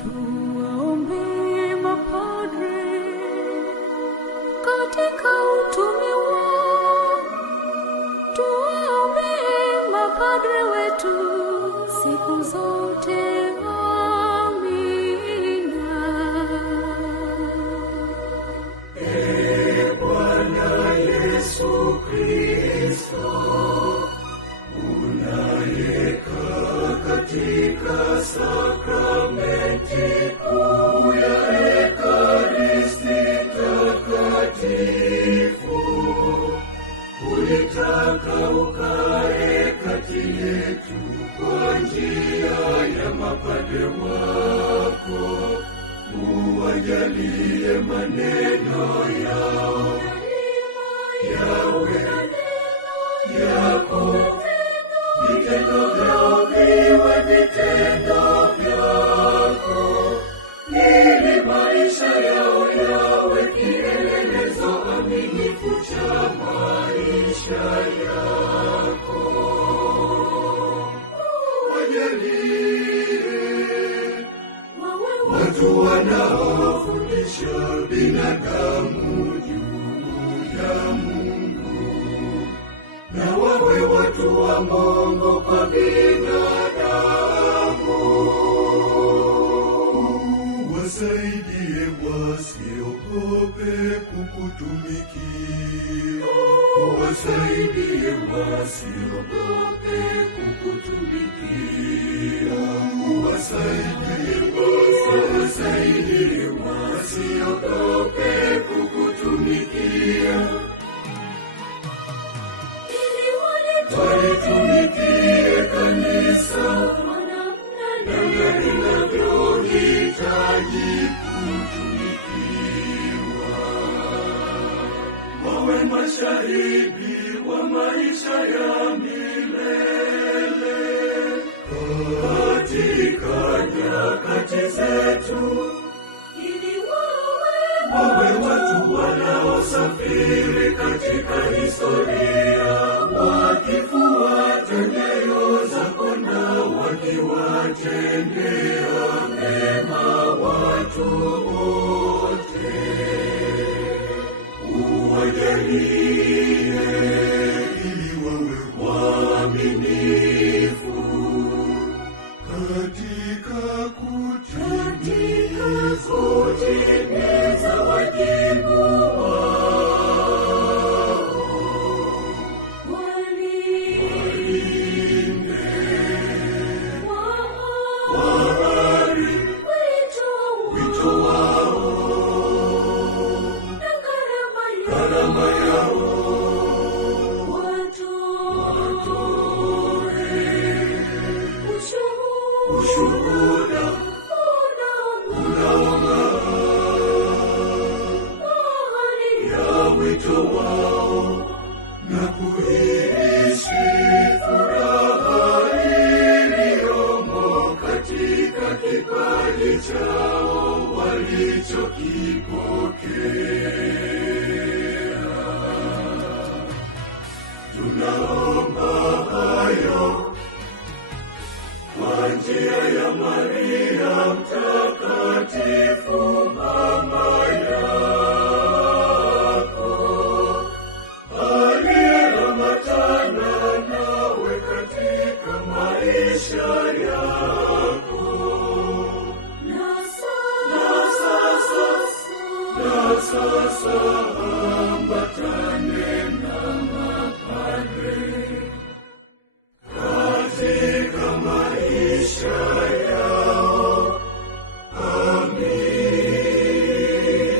Tuwaombe mapadre katika utume wao, tuwaombe mapadre wetu siku zote. Amina. Bwana Yesu Kristo, unayekaa katika sakramenti kuu ya Ekaristi Takatifu, ulitaka ukae kati yetu kwa njia ya mapadre wako, uwajalie maneno yao yawe yako, vitendo vyao viwe vitendo vyako, ili maisha yao yawe kielelezo aminifu cha maisha yako. Wajalie watu wanaofundisha binadamu juu ya Mungu, na wawe watu wa Mungu kwa binadamu. Wasaidie wasiogope kukutumikia, wasaidie wasiogope kukutumikia, wasaidie wasiogope kukutumikia, walitumikie kanisa namna linavyohitaji kutumikiwa. Wawe mashahidi wa maisha ya milele katika nyakati zetu, ili wawe watu wanaosafiri katika historia, wakifuata nyayo zako na wakiwatendea mema watu wote. Uwajalie ili wawe waaminifu katika kutimiza wajibu wao. Walinde wahari wito wao na karama yao, watoe ushuhuda wito wao na kuishi furaha iliyomo katika kipaji chao walichokipokea. Tunaomba hayo kwa njia ya Maria Mtakatifu, mama yako, aliyeambatana nawe katika maisha yako, na sasa ambatane